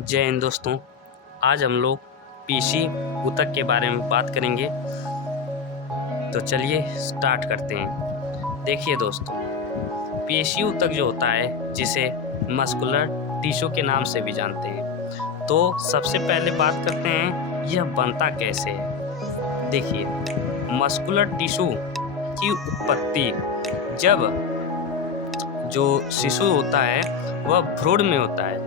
जय हिंद दोस्तों। आज हम लोग पेशी ऊतक के बारे में बात करेंगे। तो चलिए स्टार्ट करते हैं। देखिए दोस्तों, पेशी ऊतक जो होता है जिसे मस्कुलर टिश्यू के नाम से भी जानते हैं, तो सबसे पहले बात करते हैं यह बनता कैसे है। देखिए, मस्कुलर टिश्यू की उत्पत्ति जब जो शिशु होता है वह भ्रूण में होता है,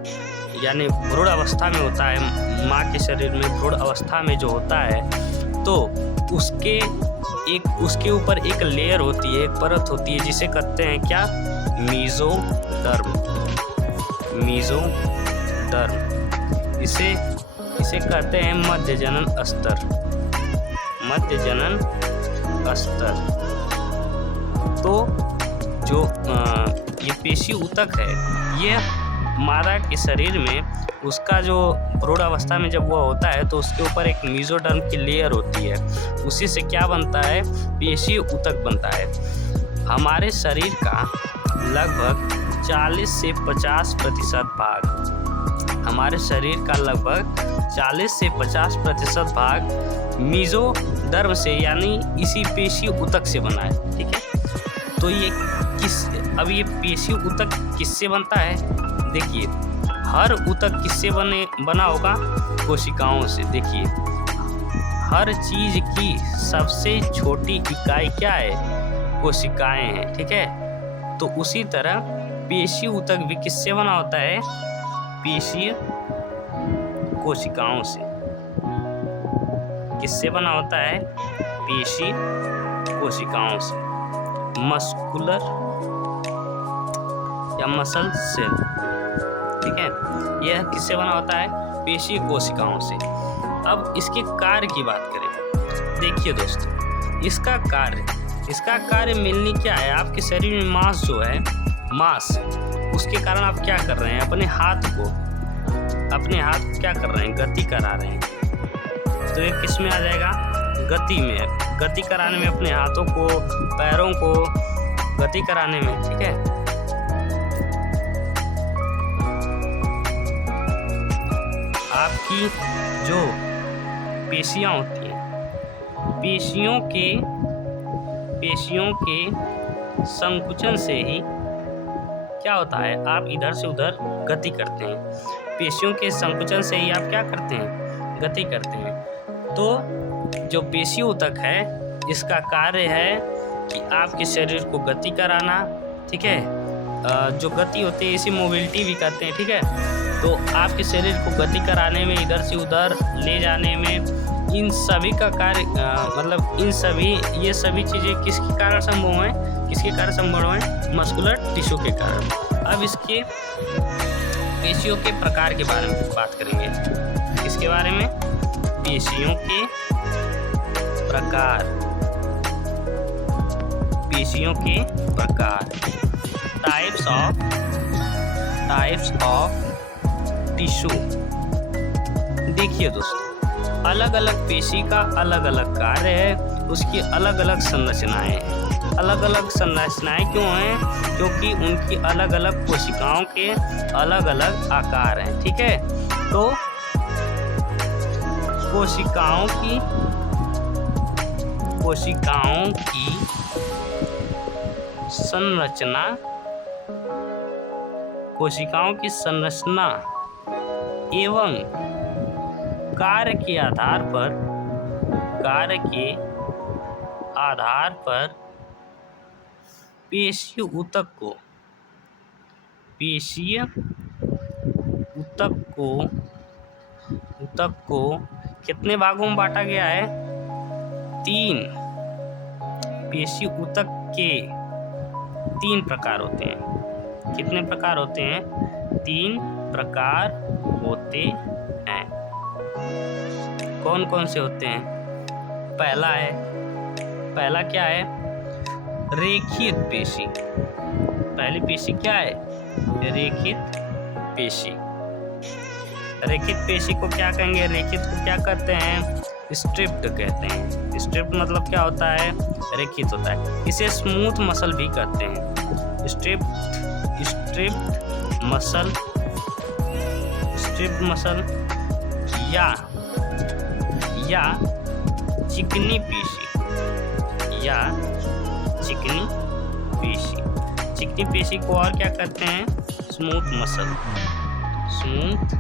यानी भ्रूण अवस्था में होता है। माँ के शरीर में भ्रूण अवस्था में जो होता है, तो उसके ऊपर एक लेयर होती है, एक परत होती है, जिसे कहते हैं क्या, मीजोडर्म। मीजोडर्म इसे कहते हैं मध्य जनन स्तर। मध्य जनन स्तर। तो जो ये पेशी ऊतक है, ये मादा के शरीर में उसका जो भ्रूण अवस्था में जब वह होता है तो उसके ऊपर एक मीजोडर्म की लेयर होती है। उसी से क्या बनता है, पेशी ऊतक बनता है। हमारे शरीर का लगभग 40 से 50% भाग, हमारे शरीर का लगभग 40 से 50% भाग मीजोडर्म से, यानी इसी पेशी ऊतक से बना है। ठीक है, तो ये पेशी ऊतक किससे बनता है? देखिए, हर ऊतक किससे बना होगा? कोशिकाओं से। देखिए, हर चीज की सबसे छोटी इकाई क्या है? कोशिकाएं हैं। ठीक है, तो उसी तरह पेशी ऊतक भी किससे बना होता है? पेशीय कोशिकाओं से। किससे बना होता है? पेशी कोशिकाओं से। मस्कुलर या मसल सेल। ठीक है, यह किससे बना होता है? पेशी कोशिकाओं से। अब इसके कार्य की बात करें। देखिए दोस्तों, इसका कार्य मिलनी क्या है? आपके शरीर में मांस जो है, मांस, उसके कारण आप क्या कर रहे हैं? अपने हाथ को क्या कर रहे हैं? गति करा रहे हैं। तो ये किस में आ जाएगा? गति में। गति कराने में, अपने हाथों को, पैरों को गति कराने में। ठीक है, आपकी जो पेशियां होती हैं, पेशियों के संकुचन से ही क्या होता है, आप इधर से उधर गति करते हैं। पेशियों के संकुचन से ही आप क्या करते हैं? गति करते हैं। तो जो पेशी ऊतक है, इसका कार्य है कि आपके शरीर को गति कराना। ठीक है, जो गति होती है इसी मोबिलिटी भी कहते हैं। ठीक है, तो आपके शरीर को गति कराने में, इधर से उधर ले जाने में, इन सभी का कार्य ये सभी चीज़ें किसके कारण संभव हैं? किसके कारण संभव हैं? मस्कुलर टिश्यू के कारण। अब इसके पेशियों के प्रकार के बारे में बात करेंगे। किसके बारे में? पेशियों के प्रकार। पेशियों के प्रकार। Types of tissue. देखिए दोस्तों, अलग अलग पेशी का अलग अलग कार्य है, उसकी अलग अलग संरचनाएं हैं। अलग अलग संरचनाएं क्यों हैं? क्योंकि उनकी अलग अलग कोशिकाओं के अलग अलग आकार हैं। ठीक है, तो कोशिकाओं की संरचना एवं कार्य के आधार पर पेशीय ऊतक को कितने भागों में बांटा गया है? 3। पेशी ऊतक के 3 प्रकार होते हैं। कितने प्रकार होते हैं? 3 प्रकार होते हैं। कौन कौन से होते हैं? पहला क्या है? रेखित पेशी। पहली पेशी क्या है? रेखित पेशी। रेखित पेशी को क्या कहेंगे? रेखित को क्या कहते हैं? स्ट्रिप्ड कहते हैं। स्ट्रिप्ड मतलब क्या होता है? रेखित होता है। इसे स्मूथ मसल भी कहते हैं। स्ट्रिप्ड मसल स्ट्रिप्ड मसल या चिकनी पेशी, या चिकनी पेशी। चिकनी पेशी को और क्या कहते हैं? Smooth muscle, smooth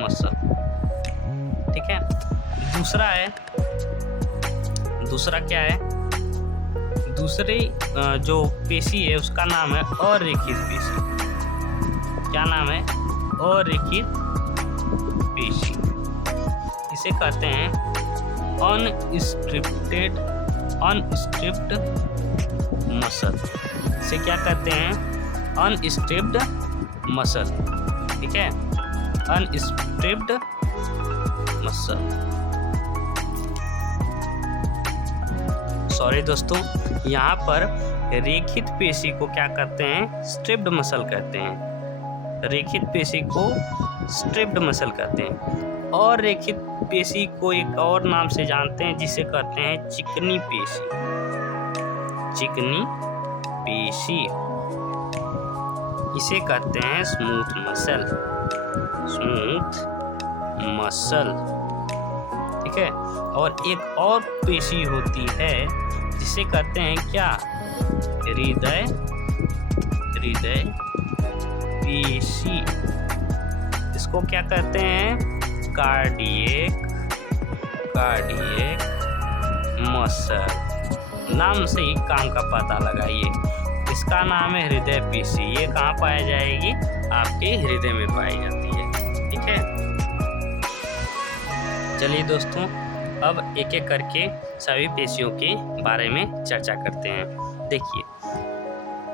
muscle. ठीक है। दूसरा क्या है? दूसरी जो पेशी है उसका नाम है अरेखित पेशी। क्या नाम है? अरेखित पेशी। इसे कहते हैं अनस्ट्रिप्ड मसल। इसे क्या कहते हैं? Unstripped muscle. ठीक है, अनस्ट्रिप्ड मसल। सॉरी दोस्तों, यहाँ पर रेखित पेशी को क्या कहते हैं? स्ट्रिप्ड मसल कहते हैं। रेखित पेशी को स्ट्रिप्ड मसल कहते हैं। और रेखित पेशी को एक और नाम से जानते हैं जिसे कहते हैं चिकनी पेशी। चिकनी पेशी। इसे कहते हैं स्मूथ मसल, स्मूथ मसल। ठीक है। और एक और पेशी होती है जिसे कहते हैं क्या? हृदय पेशी। इसको क्या कहते हैं? Cardiac muscle. नाम से ही काम का पता लगाइए। इसका नाम है हृदय पेशी। ये कहाँ पाई जाएगी? आपके हृदय में पाई जाती है। ठीक है। चलिए दोस्तों, अब एक एक करके सभी पेशियों के बारे में चर्चा करते हैं। देखिए,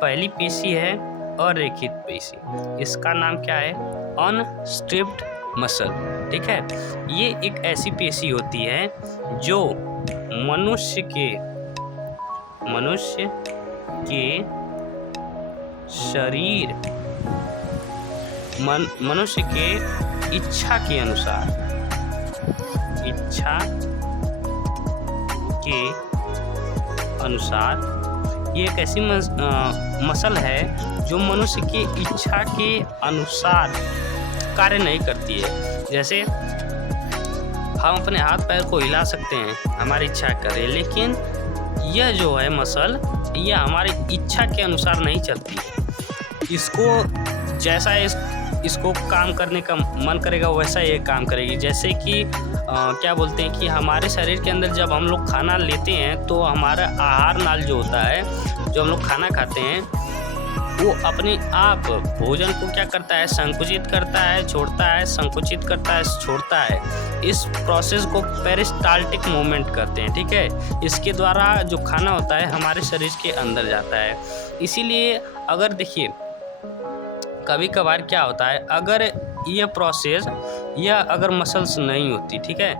पहली पेशी है अरेखित पेशी। इसका नाम क्या है? Unstripped muscle. ठीक है। ये एक ऐसी पेशी होती है जो मनुष्य के शरीर, मनुष्य के इच्छा के अनुसार ये एक ऐसी मसल है जो मनुष्य की इच्छा के अनुसार कार्य नहीं करती है। जैसे हम अपने हाथ पैर को हिला सकते हैं हमारी इच्छा करे, लेकिन यह जो है मसल, यह हमारी इच्छा के अनुसार नहीं चलती है। इसको जैसा इसको काम करने का मन करेगा वैसा ये काम करेगी। जैसे कि क्या बोलते हैं कि हमारे शरीर के अंदर जब हम लोग खाना लेते हैं तो हमारा आहार नाल जो होता है, जो हम लोग खाना खाते हैं, वो अपने आप भोजन को क्या करता है? संकुचित करता है, छोड़ता है, संकुचित करता है, छोड़ता है। इस प्रोसेस को पेरिस्टाल्टिक मूवमेंट कहते हैं। ठीक है। इसके द्वारा जो खाना होता है हमारे शरीर के अंदर जाता है। इसीलिए अगर देखिए कभी कभार क्या होता है, अगर ये प्रोसेस या अगर मसल्स नहीं होती, ठीक है,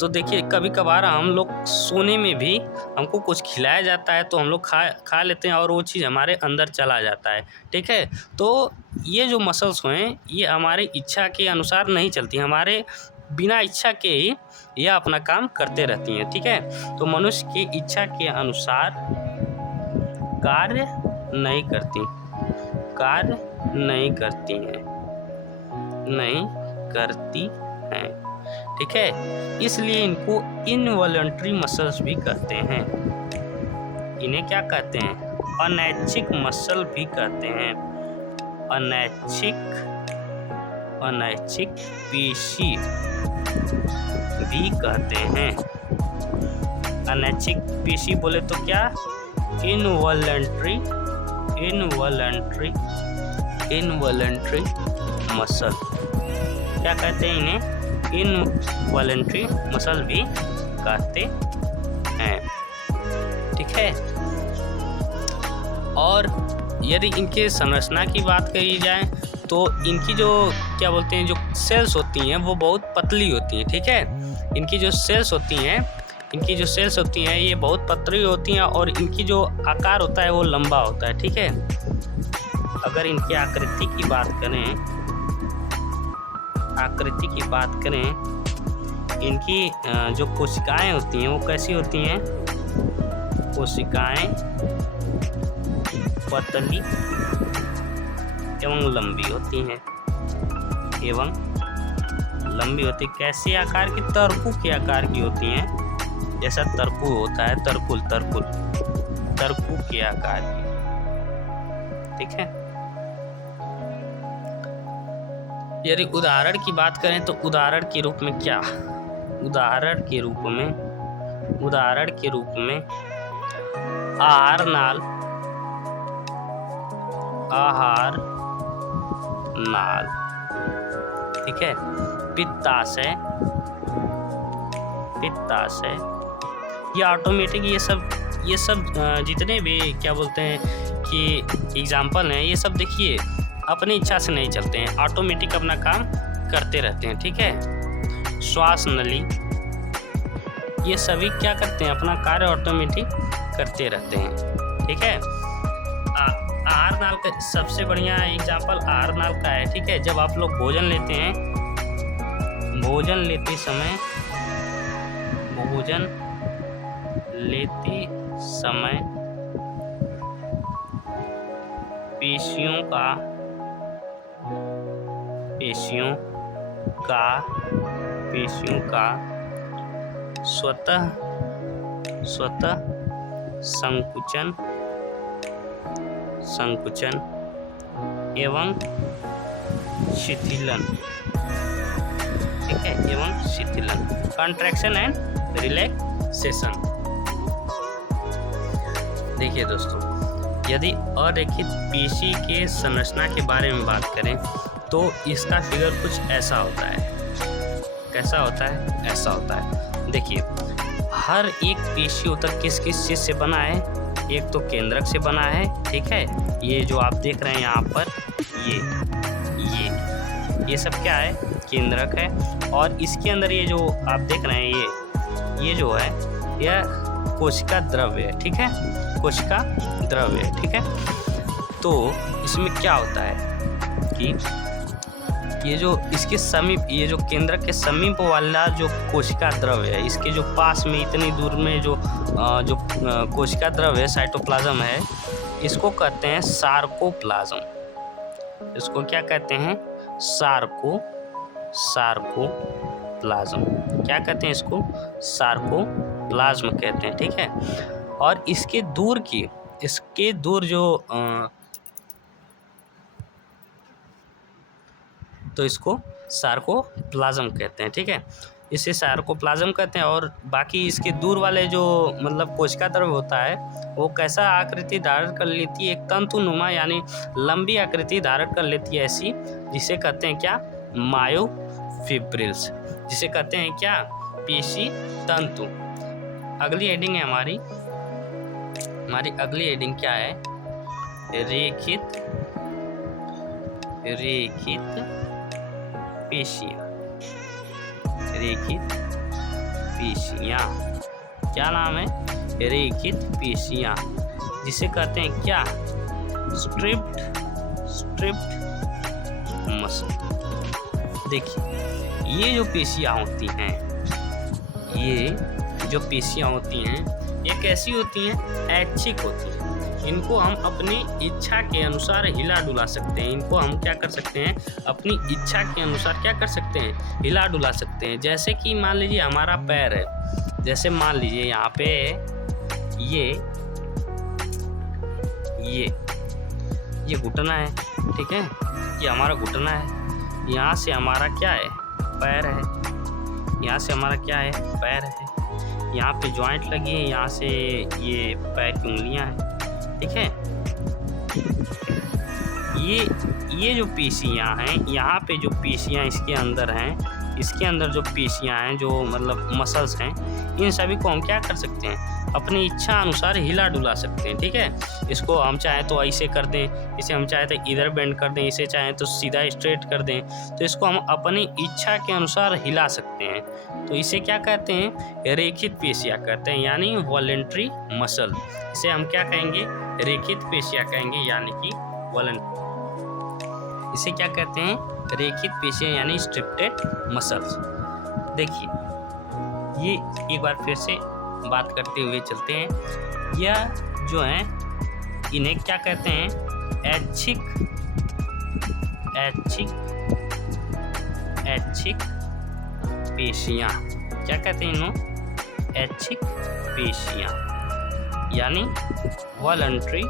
तो देखिए कभी कभार हम लोग सोने में भी हमको कुछ खिलाया जाता है तो हम लोग खा लेते हैं और वो चीज़ हमारे अंदर चला जाता है। ठीक है। तो ये जो मसल्स हैं ये हमारी इच्छा के अनुसार नहीं चलती, हमारे बिना इच्छा के ही यह अपना काम करते रहती हैं। ठीक है। तो मनुष्य की इच्छा के अनुसार कार्य नहीं करती हैं। ठीक है। इसलिए इनको इनवॉलंटरी मसल्स भी कहते हैं। इन्हें क्या कहते हैं? अनैच्छिक मसल भी कहते हैं। अनैच्छिक पेशी भी कहते हैं। अनैच्छिक पेशी बोले तो क्या? Involuntary muscle. क्या कहते हैं इन्हें? इनवॉलंटरी मसल भी कहते हैं। ठीक है। और यदि इनके संरचना की बात करी जाए तो इनकी जो क्या बोलते हैं जो सेल्स होती हैं वो बहुत पतली होती हैं। ठीक है। इनकी जो सेल्स होती हैं ये बहुत पतली होती हैं और इनकी जो आकार होता है वो लंबा होता है। ठीक है। अगर इनकी आकृति की बात करें, इनकी जो कोशिकाएं होती हैं वो कैसी होती हैं? कोशिकाएं पतली एवं लंबी होती हैं। लंबी होती है। कैसे आकार की? तरकू के आकार की होती हैं। जैसा तरकू होता है, तरकुल तरकू के आकार की। ठीक है। यदि उदाहरण की बात करें तो उदाहरण के रूप में क्या? उदाहरण के रूप में आहार नाल ठीक है, पित्ताशय ये ऑटोमेटिक, ये सब जितने भी क्या बोलते हैं कि एग्जाम्पल हैं, ये सब देखिए अपनी इच्छा से नहीं चलते हैं, ऑटोमेटिक अपना काम करते रहते हैं। ठीक है। श्वास नली, ये सभी क्या करते हैं? अपना कार्य ऑटोमेटिक करते रहते हैं। ठीक है। आहार नाल का सबसे बढ़िया एग्जाम्पल आहार नाल का है। ठीक है। जब आप लोग भोजन लेते हैं, भोजन लेते समय पेशियों का स्वतः संकुचन एवं शिथिलन। ठीक है। एवं शिथिलन, कॉन्ट्रैक्शन एंड रिलैक्सेशन। देखिए दोस्तों, यदि अरेखित पेशी के संरचना के बारे में बात करें तो इसका फिगर कुछ ऐसा होता है। कैसा होता है? ऐसा होता है। देखिए, हर एक पेशी उत्तक किस चीज से बना है? एक तो केंद्रक से बना है। ठीक है। ये जो आप देख रहे हैं यहाँ पर, ये सब क्या है? केंद्रक है। और इसके अंदर ये जो आप देख रहे हैं, ये जो है यह कोशिका द्रव्य है। ठीक है। कोशिका द्रव्य है। ठीक है। तो इसमें क्या होता है कि ये जो इसके समीप, ये जो केंद्रक के समीप वाला जो कोशिका द्रव्य है, इसके जो पास में इतनी दूर में जो कोशिका द्रव्य है, साइटोप्लाज्म है, इसको कहते हैं सार्कोप्लाज्म। इसको क्या कहते हैं? सार्कोप्लाज्म। क्या कहते हैं इसको? सार्कोप्लाज्म कहते हैं। ठीक है। और इसके दूर जो तो इसको सार्कोप्लाज्म कहते हैं। ठीक है। इसे सार्कोप्लाज्म कहते हैं। और बाकी इसके दूर वाले जो मतलब कोशिका द्रव्य होता है, वो कैसा आकृति धारण कर लेती है? एक तंतुनुमा यानी लंबी आकृति धारण कर लेती है, ऐसी, जिसे कहते हैं क्या? मायोफिब्रिल्स, जिसे कहते हैं क्या? पेशी तंतु। अगली हेडिंग है हमारी अगली हेडिंग क्या है? रेखित पेशियाँ। क्या नाम है? रेखित पेशियाँ, जिसे कहते हैं क्या? Striped muscle. देखिए, ये जो पेशियाँ होती हैं, ये कैसी होती हैं? ऐच्छिक होती हैं। इनको हम अपनी इच्छा के अनुसार हिला डुला सकते हैं। इनको हम क्या कर सकते हैं? अपनी इच्छा के अनुसार क्या कर सकते हैं? हिला डुला सकते हैं। जैसे कि मान लीजिए हमारा पैर है, जैसे मान लीजिए यहाँ पे ये घुटना है। ठीक है। ये हमारा घुटना है। यहाँ से हमारा क्या है? पैर है। यहाँ से हमारा क्या है? पैर है। यहाँ पे जॉइंट लगी है, यहाँ से ये पैर की उंगलियाँ हैं। ठीक है। ये जो पेशियाँ हैं, यहाँ पे जो पेशियाँ इसके अंदर हैं, इसके अंदर जो पेशियाँ हैं, जो मतलब मसल्स हैं, इन सभी को हम क्या कर सकते हैं? अपनी इच्छा अनुसार हिला डुला सकते हैं। ठीक है। इसको हम चाहें तो ऐसे कर दें, इसे हम चाहें तो इधर बेंड कर दें, इसे चाहें तो सीधा स्ट्रेट कर दें। तो इसको हम अपनी इच्छा के अनुसार हिला सकते हैं। तो इसे क्या कहते हैं? रेखित पेशियाँ कहते हैं, यानी वॉलेंट्री मसल। इसे हम क्या कहेंगे? रेखित पेशियाँ कहेंगे, यानी कि वॉलेंट्री। इसे क्या कहते हैं? रेखित पेशियाँ, यानी स्ट्रिप्टेड मसल्स। देखिए, ये एक बार फिर से बात करते हुए चलते हैं। यह जो है, इन्हें क्या कहते हैं? ऐच्छिक पेशियां, क्या कहते हैं इन्हें? ऐच्छिक पेशियां, यानी वॉलंटरी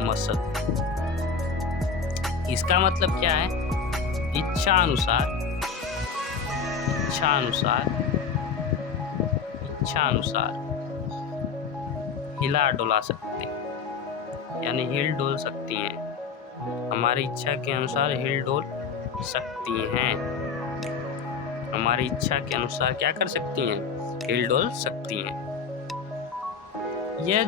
मसल। इसका मतलब क्या है? इच्छा अनुसार हिला डुला सकते, यानी हिल डोल सकती हैं, हमारी इच्छा के अनुसार हिल डोल सकती हैं, हमारी इच्छा के अनुसार क्या कर सकती हैं? हिल डोल सकती हैं। ये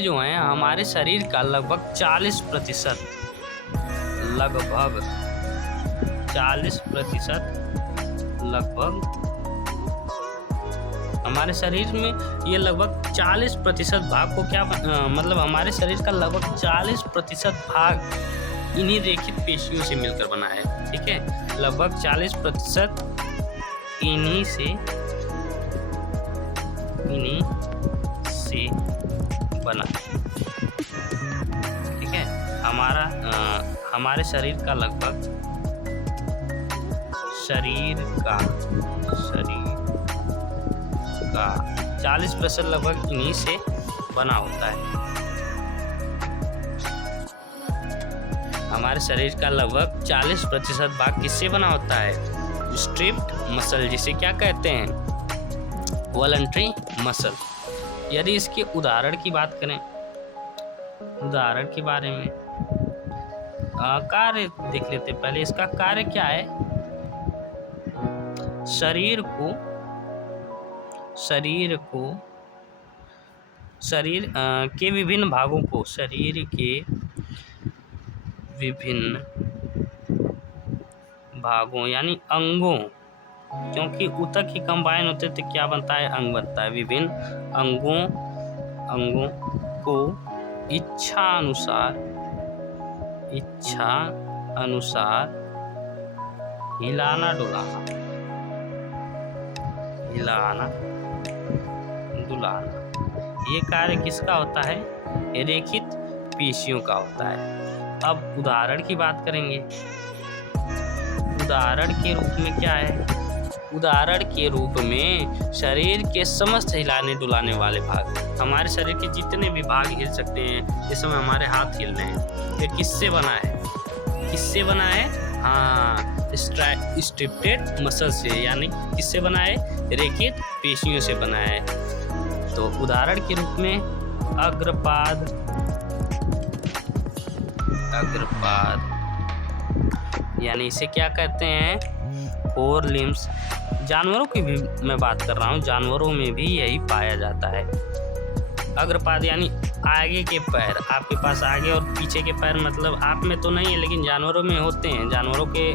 जो हैं हमारे शरीर का लगभग 40%, लगभग हमारे शरीर में ये लगभग 40% भाग को क्या मतलब हमारे शरीर का लगभग 40% भाग इन्हीं रेखित पेशियों से मिलकर बना है। ठीक है, लगभग 40% इन्हीं से बना है। ठीक है, हमारे शरीर का लगभग 40% लगभग इन्हीं से बना होता है। हमारे शरीर का लगभग 40% भाग किससे बना होता है? स्ट्रिप्ड मसल, जिसे क्या कहते हैं? Voluntary muscle. यदि इसके उदाहरण की बात करें, उदाहरण के बारे में कार्य देख लेते। पहले इसका कार्य क्या है? शरीर के विभिन्न भागों को, शरीर के विभिन्न भागों यानी अंगों, क्योंकि ऊतक ही कंबाइन होते तो क्या बनता है? अंग बनता है। विभिन्न अंगों को इच्छा अनुसार हिलाना डुलाना, ये कार्य किसका होता है? रेखित पेशियों का होता है। अब उदाहरण की बात करेंगे। उदाहरण के रूप में क्या है? उदाहरण के रूप में शरीर के समस्त हिलाने डुलाने वाले भाग, हमारे शरीर के जितने भी भाग हिल सकते हैं, इस समय हमारे हाथ हिल रहे हैं, ये किससे बना है? हाँ, स्ट्रिप्टेड मसल से, यानी किससे बना है? रेखित पेशियों से बना है। तो उदाहरण के रूप में अग्रपाद, यानी इसे क्या कहते हैं? Four limbs. जानवरों की भी मैं बात कर रहा हूँ, जानवरों में भी यही पाया जाता है। अग्रपाद यानी आगे के पैर, आपके पास आगे और पीछे के पैर, मतलब आप में तो नहीं है लेकिन जानवरों में होते हैं। जानवरों के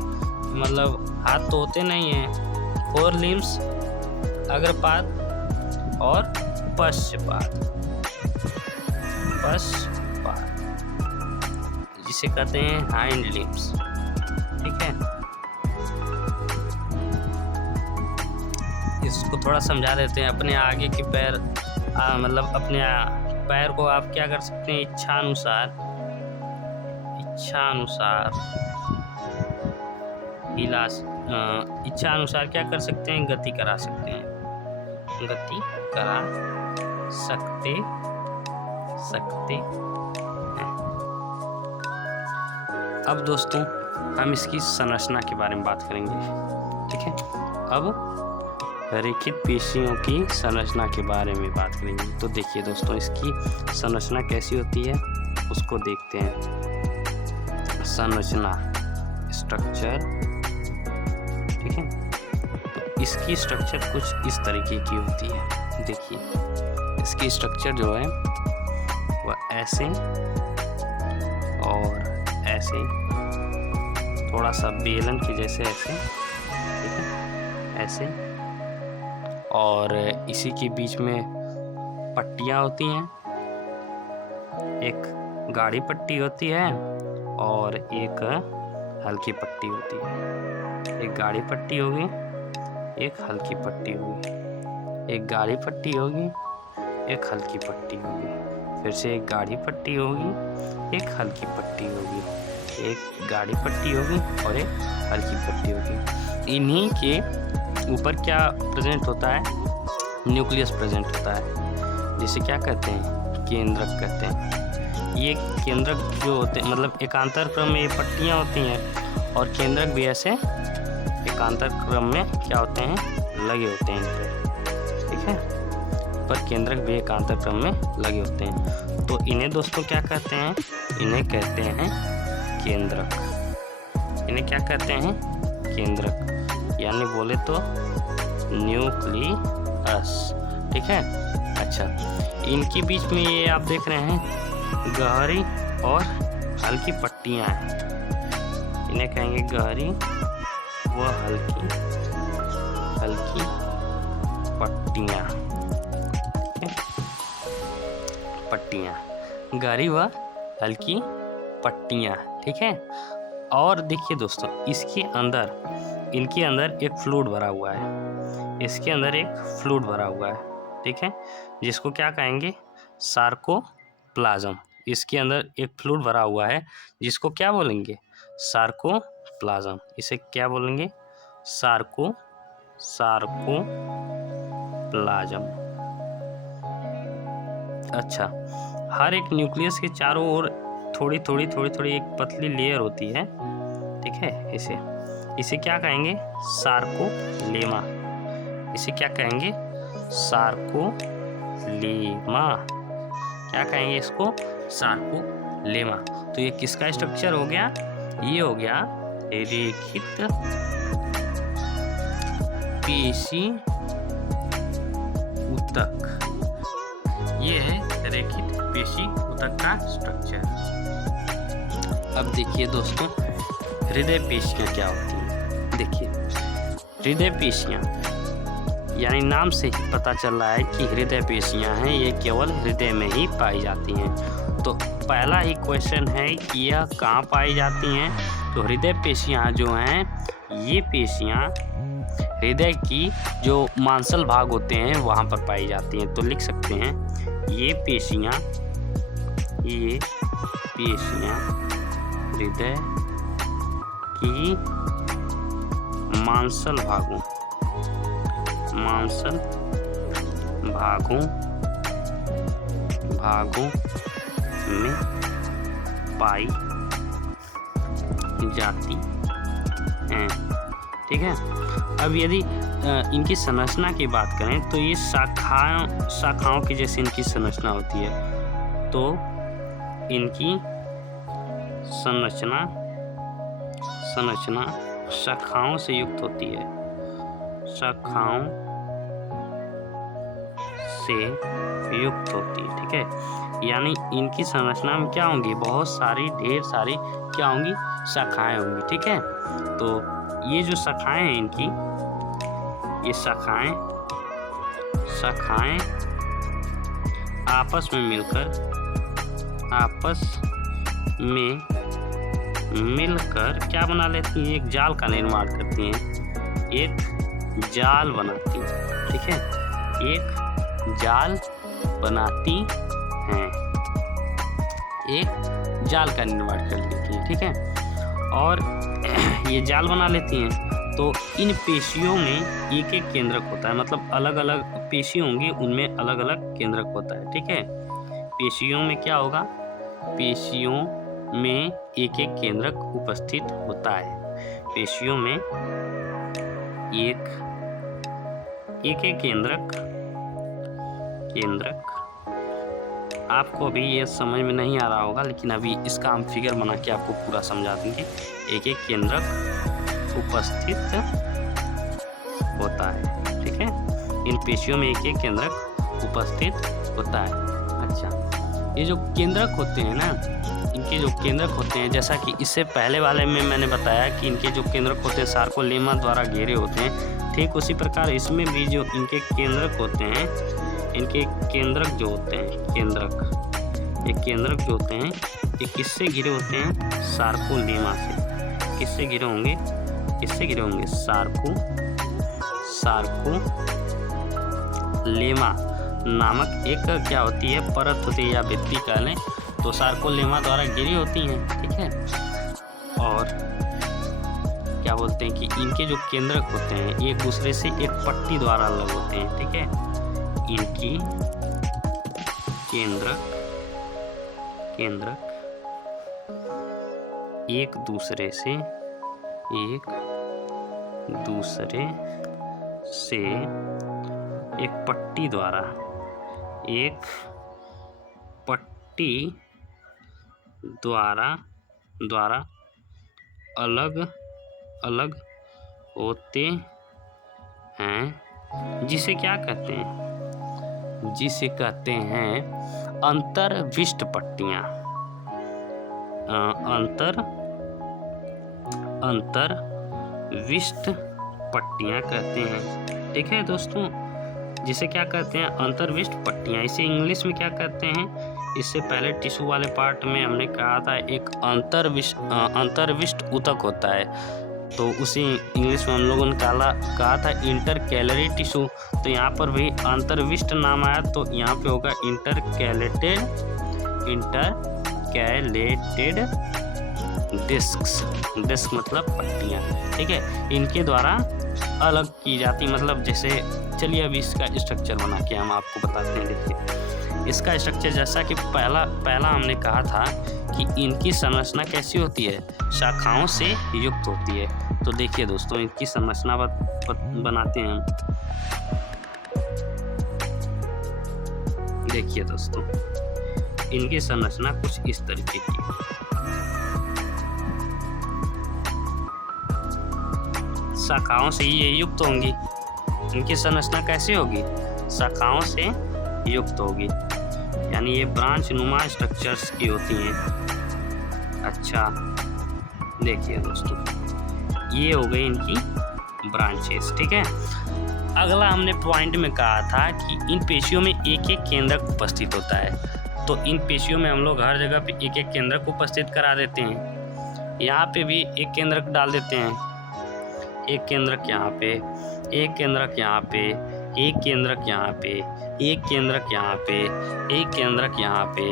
मतलब हाथ तो होते नहीं हैं। फोर लिम्स, अग्रपाद और पश्चपाद, जिसे कहते हैं हाइंड लिम्स। ठीक है, इसको थोड़ा समझा देते हैं। अपने आगे के पैर मतलब अपने पैर को आप क्या कर सकते हैं? इच्छा अनुसार क्या कर सकते हैं? गति करा सकते हैं। अब दोस्तों हम इसकी संरचना के बारे में बात करेंगे। ठीक है, अब रेखित पेशियों की संरचना के बारे में बात करेंगे। तो देखिए दोस्तों, इसकी संरचना कैसी होती है उसको देखते हैं। संरचना, स्ट्रक्चर। ठीक है, तो इसकी स्ट्रक्चर कुछ इस तरीके की होती है। देखिए, इसकी स्ट्रक्चर जो है वह ऐसे और ऐसे, थोड़ा सा बेलन के जैसे ऐसे, ठीक है, ऐसे, और इसी के बीच में पट्टियाँ होती हैं। एक गाढ़ी पट्टी होती है और एक हल्की पट्टी होती है। एक गाढ़ी पट्टी होगी, एक हल्की पट्टी होगी, एक गाढ़ी पट्टी होगी, एक हल्की पट्टी होगी, फिर से एक गाढ़ी पट्टी होगी, एक हल्की पट्टी होगी, एक गाढ़ी पट्टी होगी और एक हल्की पट्टी होगी। इन्हीं के ऊपर क्या प्रेजेंट होता है, न्यूक्लियस प्रेजेंट होता है, जिसे क्या कहते हैं, केंद्रक कहते हैं। ये केंद्रक जो होते हैं मतलब एकांतर क्रम में ये पट्टियाँ होती हैं और केंद्रक भी ऐसे एकांतर क्रम में क्या होते हैं, लगे होते हैं इन पर, ठीक है। पर केंद्रक भी एकांतर क्रम में लगे होते हैं। तो इन्हें दोस्तों क्या कहते हैं, इन्हें कहते हैं केंद्रक। इन्हें क्या कहते हैं, केंद्रक, यानी बोले तो न्यूक्लियस, ठीक है। अच्छा, इनके बीच में ये आप देख रहे हैं गहरी और हल्की पट्टियां हैं, इन्हें कहेंगे गहरी व हल्की पट्टियां, पट्टियां, गहरी व हल्की पट्टियां, ठीक है। और देखिए दोस्तों, इनके अंदर एक फ्लूइड भरा हुआ है, इसके अंदर एक फ्लूइड भरा हुआ है, ठीक है, जिसको क्या कहेंगे, सार्कोप्लाज्म। इसके अंदर एक फ्लूइड भरा हुआ है जिसको क्या बोलेंगे, सार्कोप्लाज्म। इसे क्या बोलेंगे, सार्कोप्लाज्म। अच्छा, हर एक न्यूक्लियस के चारों ओर थोड़ी थोड़ी एक पतली लेयर होती है, ठीक है। इसे क्या कहेंगे, सार्कोलेमा। इसे क्या कहेंगे, सार्कोलेमा। क्या कहेंगे इसको, सार्कोलेमा। तो ये किसका स्ट्रक्चर हो गया, ये हो गया रेखित पेशी ऊतक। ये है रेखित पेशी ऊतक का स्ट्रक्चर। अब देखिए दोस्तों, हृदय पेशियां क्या होती हैं। देखिए, हृदय पेशियां यानी नाम से ही पता चल रहा है कि हृदय पेशियां हैं, ये केवल हृदय में ही पाई जाती हैं। तो पहला ही क्वेश्चन है कि यह कहाँ पाई जाती हैं। तो हृदय पेशियां जो हैं, ये पेशियां हृदय की जो मांसल भाग होते हैं वहाँ पर पाई जाती हैं। तो लिख सकते हैं, ये पेशियां हृदय की मांसल भागों में पाई जाती हैं, ठीक है। अब यदि इनकी संरचना की बात करें तो ये शाखाओं की जैसे इनकी संरचना होती है। तो इनकी संरचना शाखाओं से युक्त होती है, शाखाओं से युक्त होती है, ठीक है। यानी इनकी संरचना में क्या होंगी, बहुत सारी ढेर सारी क्या होंगी, शाखाएं होंगी, ठीक है। तो ये जो शाखाएं हैं इनकी, ये शाखाएं आपस में मिलकर क्या बना लेती हैं, एक जाल का निर्माण करती हैं, एक जाल बनाती हैं, ठीक है। एक जाल बनाती हैं, एक जाल का निर्माण कर लेती हैं, ठीक है। और ये जाल बना लेती हैं। तो इन पेशियों में एक एक केंद्रक होता है, मतलब अलग अलग पेशी होंगी, उनमें अलग अलग केंद्रक होता है, ठीक है। पेशियों में क्या होगा, पेशियों में एक एक केंद्रक उपस्थित होता है। पेशियों में एक केंद्रक आपको अभी ये समझ में नहीं आ रहा होगा, लेकिन अभी इसका हम फिगर बना के आपको पूरा समझा देंगे। एक एक केंद्रक उपस्थित होता है, ठीक है। इन पेशियों में एक एक केंद्रक उपस्थित होता है। अच्छा, ये जो केंद्रक होते हैं ना, इनके जो केंद्रक होते हैं, जैसा कि इससे पहले वाले में मैंने बताया कि इनके जो केंद्रक होते हैं सार्कोलेमा द्वारा घेरे होते हैं, ठीक उसी प्रकार इसमें भी जो इनके केंद्रक होते हैं, इनके केंद्रक जो होते हैं, केंद्रक जो होते हैं, ये किससे घिरे होते हैं, सार्कोलेमा से। किससे घिरे होंगे, सार्कोलेमा नामक एक क्या होती है, परत होती है या भित्ति कह लें, तो सार्कोलेमा द्वारा घिरी होती हैं, ठीक है। और क्या बोलते हैं कि इनके जो केंद्रक होते हैं एक दूसरे से एक पट्टी द्वारा अलग होते हैं, ठीक है। इनकी केंद्रक एक दूसरे से एक पट्टी द्वारा अलग होते हैं, जिसे क्या कहते हैं, जिसे कहते हैं अंतर्विष्ट पट्टियां। अंतर्विष्ट पट्टियां कहते हैं, ठीक है दोस्तों। जिसे क्या कहते हैं, अंतर्विष्ट पट्टियां। इसे इंग्लिश में क्या कहते हैं, इससे पहले टिश्यू वाले पार्ट में हमने कहा था एक अंतर्विष्ट ऊतक होता है, तो उसी इंग्लिश में हम लोगों ने कहा था इंटरकैलरी टिश्यू। तो यहाँ पर भी अंतर्विष्ट नाम आया, तो यहाँ पे होगा इंटरकैलेटेड डिस्क मतलब पट्टियाँ, ठीक है। इनके द्वारा अलग की जाती, मतलब जैसे चलिए अभी इसका स्ट्रक्चर बना के हम आपको बताते हैं। देखिए इसका स्ट्रक्चर, जैसा कि पहला हमने कहा था कि इनकी संरचना कैसी होती है, शाखाओं से युक्त होती है। तो देखिए दोस्तों इनकी संरचना बनाते हैं हम। देखिए दोस्तों इनकी संरचना कुछ इस तरीके की, शाखाओं से ये युक्त होंगी। इनकी संरचना कैसी होगी, शाखाओं से युक्त होगी, यानी ये ब्रांच नुमा स्ट्रक्चर्स की होती हैं। अच्छा देखिए दोस्तों ये हो गई इनकी ब्रांचेस, ठीक है। अगला हमने पॉइंट में कहा था कि इन पेशियों में एक एक केंद्रक उपस्थित होता है। तो इन पेशियों में हम लोग हर जगह पे एक एक केंद्रक उपस्थित करा देते हैं। यहाँ पे भी एक केंद्रक डाल देते हैं, एक केंद्रक यहाँ पे, एक केंद्रक यहाँ पे, एक केंद्रक यहाँ पे, एक केंद्रक यहाँ पे, एक केंद्रक यहाँ पे,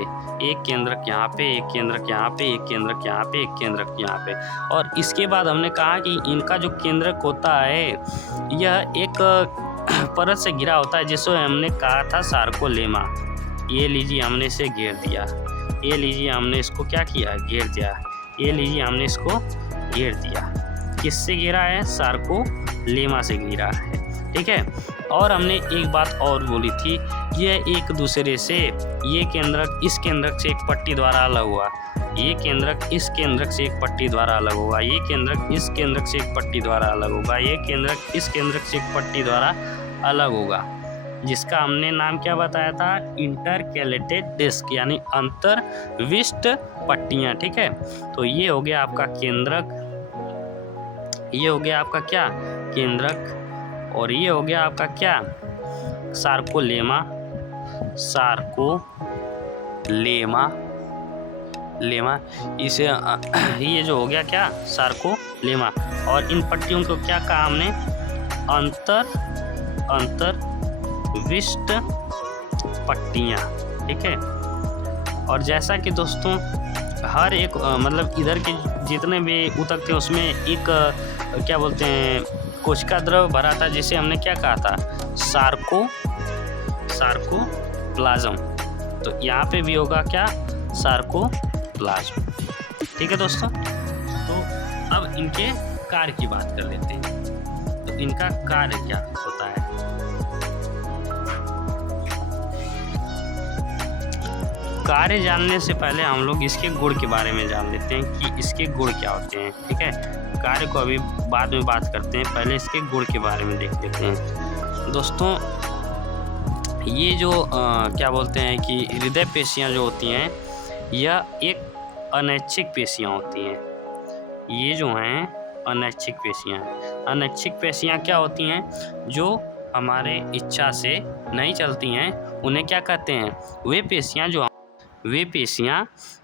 एक केंद्रक यहाँ पे, एक केंद्रक यहाँ पे, एक केंद्रक यहाँ पे, एक केंद्रक यहाँ पे। और इसके बाद हमने कहा कि इनका जो केंद्रक होता है यह एक परत से घिरा होता है, जिसको हमने कहा था सार्कोलेमा। ये लीजिए हमने इसे घेर दिया, ये लीजिए हमने इसको क्या किया, घेर दिया। ये लीजिए हमने इसको घेर दिया। किससे घेरा है, सार्कोलेमा से घेरा है, ठीक है। और हमने एक बात और बोली थी, यह एक दूसरे से, ये केंद्रक इस केंद्रक से एक पट्टी द्वारा अलग हुआ, ये केंद्रक इस केंद्रक से एक पट्टी द्वारा अलग होगा, ये केंद्रक इस केंद्रक से एक पट्टी द्वारा अलग होगा, ये केंद्रक इस केंद्रक से एक पट्टी द्वारा अलग होगा, जिसका हमने नाम क्या बताया था, इंटरकैलेटेड डिस्क, यानी अंतर्विष्ट पट्टियाँ, ठीक है। तो ये हो गया आपका केंद्रक, ये हो गया आपका क्या, केंद्रक, और ये हो गया आपका क्या, सार्कोलेमा। इसे ये जो हो गया क्या, सार्कोलेमा। और इन पट्टियों को क्या कहा हमने, अंतर्विष्ट पट्टियाँ, ठीक है। और जैसा कि दोस्तों हर एक मतलब इधर के जितने भी ऊतक थे उसमें एक क्या बोलते हैं, कोशिका द्रव भरा था, जिसे हमने क्या कहा था, सार्कोप्लाज्म। तो यहाँ पे भी होगा क्या, सार्कोप्लाज्म, ठीक है दोस्तों। तो अब इनके कार्य की बात कर लेते हैं। तो इनका कार्य क्या होता है, कार्य जानने से पहले हम लोग इसके गुण के बारे में जान लेते हैं कि इसके गुण क्या होते हैं, ठीक है। कार्य को अभी बाद में बात करते हैं, पहले इसके गुण के बारे में देख लेते हैं। दोस्तों ये जो क्या बोलते हैं कि हृदय पेशियाँ जो होती हैं, यह एक अनैच्छिक पेशियाँ होती हैं। ये जो हैं अनैच्छिक पेशियाँ, अनैच्छिक पेशियाँ क्या होती हैं, जो हमारे इच्छा से नहीं चलती हैं, उन्हें क्या कहते हैं, वे पेशियाँ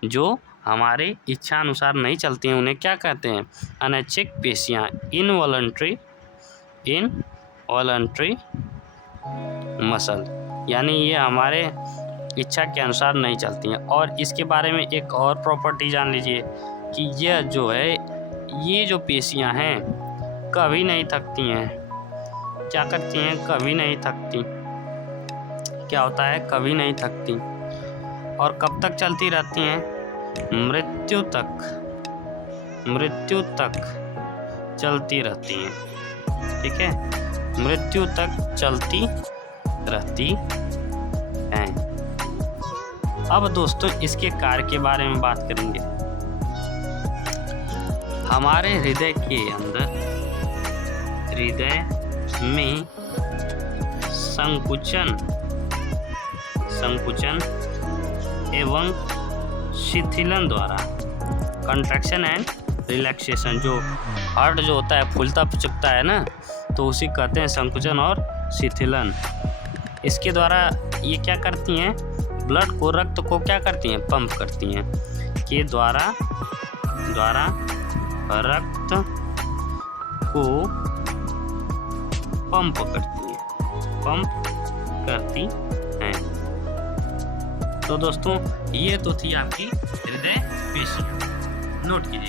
जो हमारे इच्छा अनुसार नहीं चलती हैं, उन्हें क्या कहते हैं, अनैच्छिक पेशियाँ, इनवॉलंटरी मसल, यानी ये हमारे इच्छा के अनुसार नहीं चलती हैं। और इसके बारे में एक और प्रॉपर्टी जान लीजिए कि यह जो है ये जो पेशियां हैं कभी नहीं थकती हैं। क्या करती हैं? कभी नहीं थकती। क्या होता है? कभी नहीं थकती। और कब तक चलती रहती हैं? मृत्यु तक। मृत्यु तक चलती रहती हैं। ठीक है, मृत्यु तक चलती रहती हैं। अब दोस्तों इसके कार्य के बारे में बात करेंगे। हमारे हृदय के अंदर, हृदय में संकुचन एवं शिथिलन द्वारा, कंट्रैक्शन एंड रिलैक्सेशन, जो हार्ट जो होता है फूलता पिचकता है ना, तो उसी कहते हैं संकुचन और शिथिलन। इसके द्वारा ये क्या करती हैं? ब्लड को, रक्त को क्या करती हैं? पंप करती हैं। के द्वारा रक्त को पंप करती हैं। तो दोस्तों ये तो थी आपकी हृदय पेशियां। नोट कीजिए।